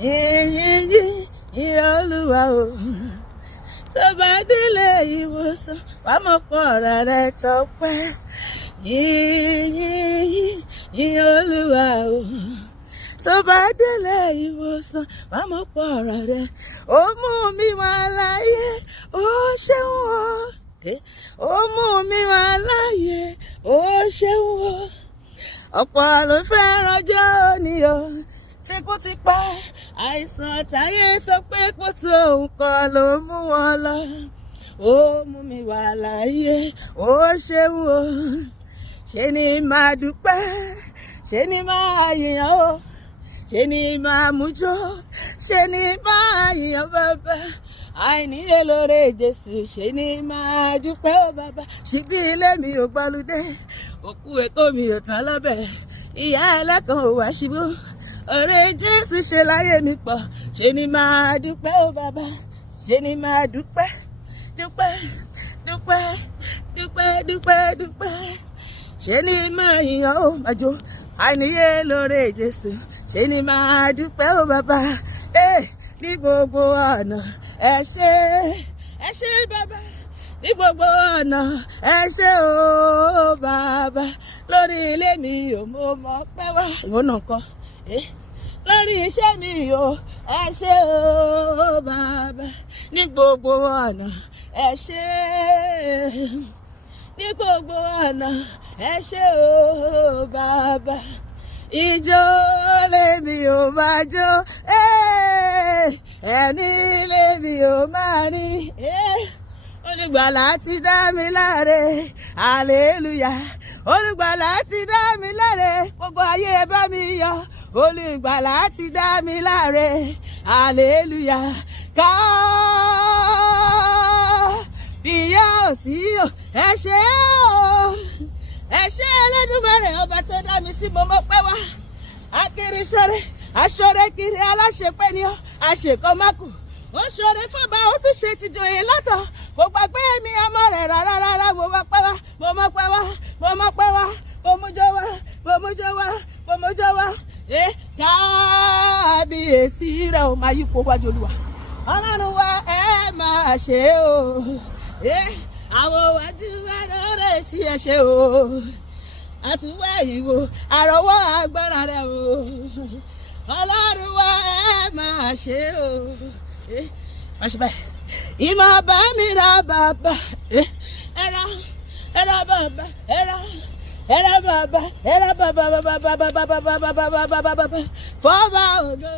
yìn Olúwa o. Tó bá délé ìwòsàn wà mọ̀ pọ̀ ọ̀rọ̀ rẹ̀ tọ́pẹ́. Yìn Olúwa o. Tó bá délé ìwòsàn wà mọ̀ pọ̀ ọ̀rọ̀ rẹ̀. Ó mú mi wá láyé, ó ṣeun o. Ó mú mi wá láyé, ó ṣeun o. Ọ̀pọ̀ ló fẹ́ rọjọ́ òní o. Tí kò ti pa àìsàn táyé sọ pé kò tó nǹkan ló mú wọn lọ. Ó mú mi wá láyé, ó ṣeun o. Ṣé ni máa dúpẹ́, ṣé ni máa yìnyàn o. Ṣé ni máa mújó, ṣé ni máa yìnyàn bàbá. Àìníye lóore Jésù, ṣé ni máa dúpẹ́ o bàbá. Ṣíbí ilé mi ò gbọ́lúdé, òkú ètò mi ò tán lọ́bẹ̀. Ìyá ẹlẹ́kan ò wá ṣubú, ọ̀rẹ́ Jésù ṣe láyé mi pọ̀. Ṣé ni máa dúpẹ́ o bàbá, ṣé ni máa dúpẹ́, dúpẹ́, dúpẹ́, dúpẹ́, dúpẹ́, dúpẹ́. Ṣé ni máa yìnyàn o màjò, àìníye lóore Jésù. Ṣé ni máa dúpẹ́ o bàbá, ní gbogbo ọ̀nà ẹ ṣé bàbá. Ní gbogbo ọ̀nà ẹ ṣé o bàbá. Lórí ilé mi ò mo mọ̀ pẹ́ wá. Ìwọ náà kọ́. Lórí iṣẹ́ mi o ẹ ṣé o bàbá. Ní gbogbo ọ̀nà ẹ ṣé. Ní gbogbo ọ̀nà ẹ ṣé o bàbá. Ijó lèmi ò máa jó, ẹni lèmi ò máa rí. Olùgbàlà ti dá mi láre, hallelujah. Olùgbàlà ti dá mi láre, gbogbo ayé ẹ bá mi yọ̀. Olùgbàlà ti dá mi láre, hallelujah. Ká ìyá òsì o, ẹ ṣé o. Ẹ ṣé Ẹlẹ́dùmarè ọba tó dá mi sí mo mọ̀ pé wá. Akiri ṣọrẹ, aṣọrẹ kiri aláṣepẹ́ ni ọ́, àṣekọ́mákù. Ó ṣọrẹ fọ́ba, ó tún ṣe ti joyè lọ́tọ̀. Kò gbàgbé mi ọmọ rẹ̀ rárá, mo mọ̀ pé wá, mo mọ̀ pé wá, mo mọ̀ pé wá, mo mújó wá, mo mújó wá, mo mújó wá. Kábíyèsí rẹ̀ ò máa yípo wájú Olúwa. Ọlọ́run wa ẹ máa ṣe o. Àwọn wájú wa lóore tí ẹ ṣe o. Àtúwẹ̀ ìwò àrọ̀wọ́ agbára rẹ̀ o. Ọlọ́run wa ẹ máa ṣe o. Má ṣe báyìí. Ìmọ̀ bá mi ra bàbá. Ẹ̀rọ bàbá, ẹ̀rọ bàbá, ẹ̀rọ bàbá, fọ́ọ̀bà ògo.